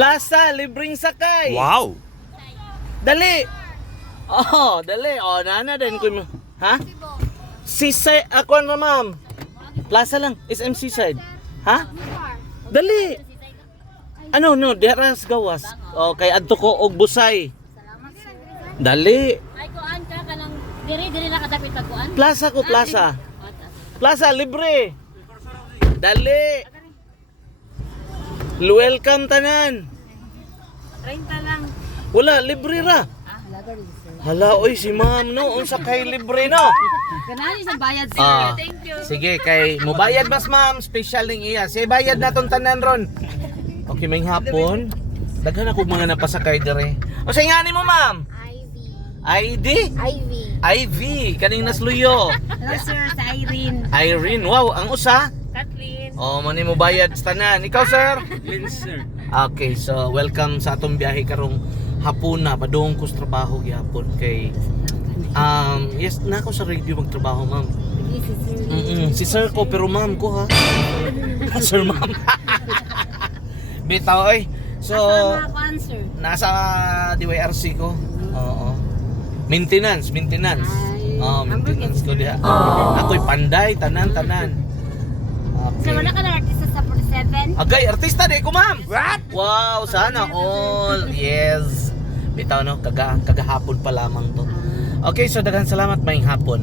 Plaza, libreng sakay. Wow! Dali. Oh, dali. Oh, nana din ko mo. Ha? Seaside, ako na ma'am. Plaza lang, SM Seaside. Ha? Dali. Ano, no, deras gawas. Oh, kay adto ko og busay. Dali. Ay kuan ka kanang diri na kadapit pag kuan. Plaza ko, plaza. Plaza, libre. Dali. Welcome tanan. 30 lang. Wala, libre ra. Lagar din sir. Hala, oy, si ma'am, no? Unsa kay libre, no? Ganani sa bayad sir. Ah, Thank you. sige, kay mubayad mas ma'am, special ning iya. Sige, bayad naton tanan ron. Okay, may hapon. Daghan ako mga napasakay dire. O sa ingani mo, ma'am? ID? Ivy, kaning nasluyo. Hello sir, sa Irene. Irene, wow, ang usa. Kathleen. Oh, mani mo bayad sa tanan. Ikaw, sir? Lins, sir. Okay, so welcome sa atong biyahe karong hapon na padung ko sa trabaho gyapon kay yes na ako sa radio magtrabaho, ma'am. Si sir ko pero ma'am ko ha. Sir, ma'am. Bitaw oy. So Mga kuan sir. nasa DYRC ko. Oo. Maintenance. Oh, maintenance ko diha. Ako'y panday tanan. Sir, Okay. wala ka na artista sa 47? Agay, artista di ko, ma'am. What? Wow, sana all. Yes. Bitaw no, kagahapon pa lamang to. Okay, so daghang salamat maayong hapon.